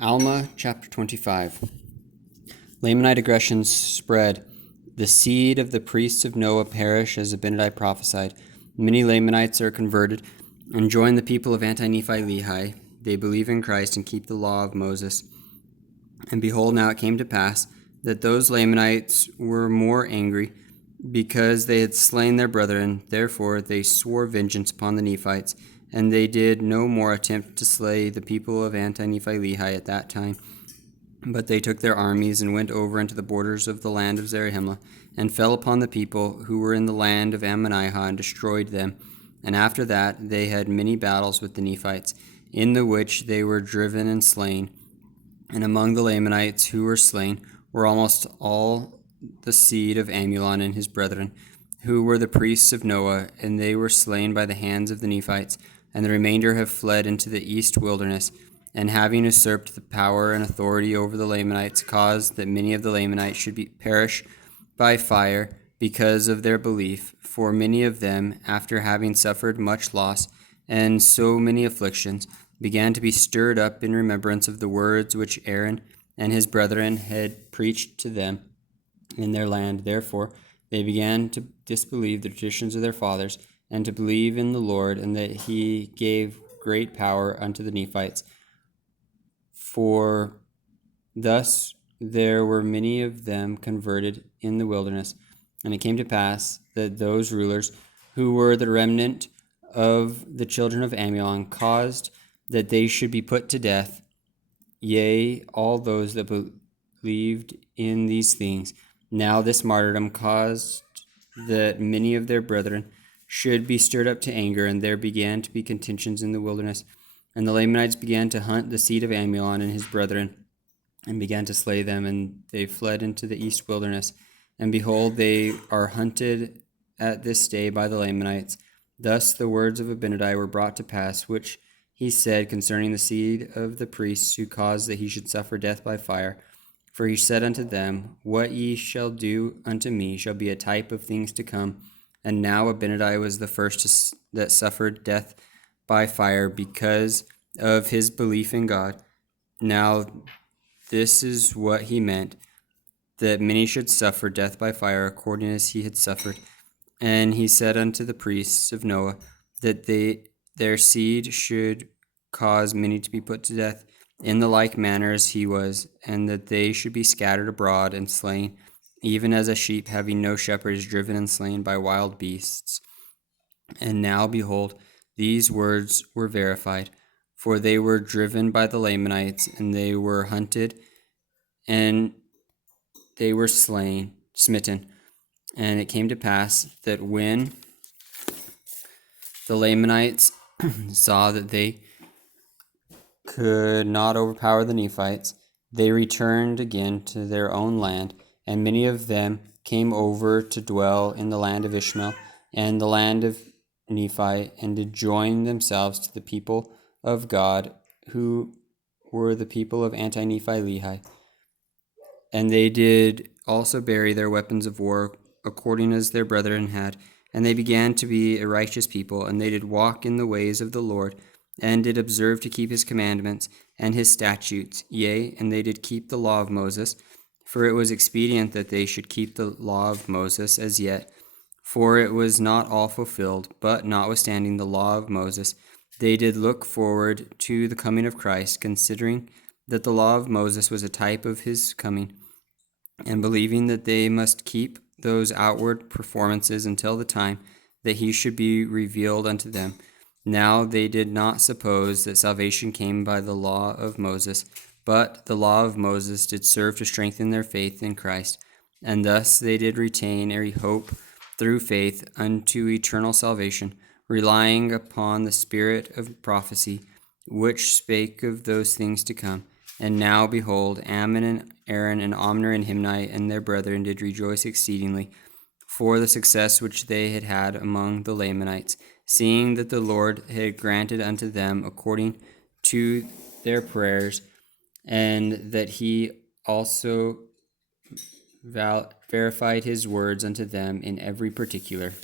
Alma, chapter 25. Lamanite aggressions spread. The seed of the priests of Noah perish as Abinadi prophesied. Many Lamanites are converted and join the people of Anti-Nephi-Lehi. They believe in Christ and keep the law of Moses. And behold, now it came to pass that those Lamanites were more angry because they had slain their brethren. Therefore they swore vengeance upon the Nephites, and they did no more attempt to slay the people of Anti-Nephi-Lehi at that time. But they took their armies and went over into the borders of the land of Zarahemla, and fell upon the people who were in the land of Ammonihah, and destroyed them. And after that they had many battles with the Nephites, in the which they were driven and slain. And among the Lamanites who were slain were almost all the seed of Amulon and his brethren, who were the priests of Noah, and they were slain by the hands of the Nephites. And the remainder have fled into the east wilderness, and having usurped the power and authority over the Lamanites, caused that many of the Lamanites should perish by fire because of their belief. For many of them, after having suffered much loss and so many afflictions, began to be stirred up in remembrance of the words which Aaron and his brethren had preached to them in their land. Therefore they began to disbelieve the traditions of their fathers, and to believe in the Lord, and that he gave great power unto the Nephites. For thus there were many of them converted in the wilderness. And it came to pass that those rulers who were the remnant of the children of Amulon caused that they should be put to death, yea, all those that believed in these things. Now this martyrdom caused that many of their brethren should be stirred up to anger, and there began to be contentions in the wilderness. And the Lamanites began to hunt the seed of Amulon and his brethren, and began to slay them, and they fled into the east wilderness. And behold, they are hunted at this day by the Lamanites. Thus the words of Abinadi were brought to pass, which he said concerning the seed of the priests, who caused that he should suffer death by fire. For he said unto them, What ye shall do unto me shall be a type of things to come. And now Abinadi was the first that suffered death by fire because of his belief in God. Now this is what he meant, that many should suffer death by fire according as he had suffered. And he said unto the priests of Noah that their seed should cause many to be put to death in the like manner as he was, and that they should be scattered abroad and slain, even as a sheep having no shepherd is driven and slain by wild beasts. And now, behold, these words were verified, for they were driven by the Lamanites, and they were hunted, and they were smitten. And it came to pass that when the Lamanites saw that they could not overpower the Nephites, they returned again to their own land, and many of them came over to dwell in the land of Ishmael and the land of Nephi, and to join themselves to the people of God, who were the people of Anti-Nephi-Lehi. And they did also bury their weapons of war according as their brethren had. And they began to be a righteous people, and they did walk in the ways of the Lord, and did observe to keep his commandments and his statutes. Yea, and they did keep the law of Moses, for it was expedient that they should keep the law of Moses as yet, for it was not all fulfilled. But notwithstanding the law of Moses, they did look forward to the coming of Christ, considering that the law of Moses was a type of his coming, and believing that they must keep those outward performances until the time that he should be revealed unto them. Now they did not suppose that salvation came by the law of Moses, but the law of Moses did serve to strengthen their faith in Christ. And thus they did retain a hope through faith unto eternal salvation, relying upon the spirit of prophecy, which spake of those things to come. And now, behold, Ammon and Aaron and Omner and Himni and their brethren did rejoice exceedingly for the success which they had had among the Lamanites, seeing that the Lord had granted unto them according to their prayers, and that he also verified his words unto them in every particular.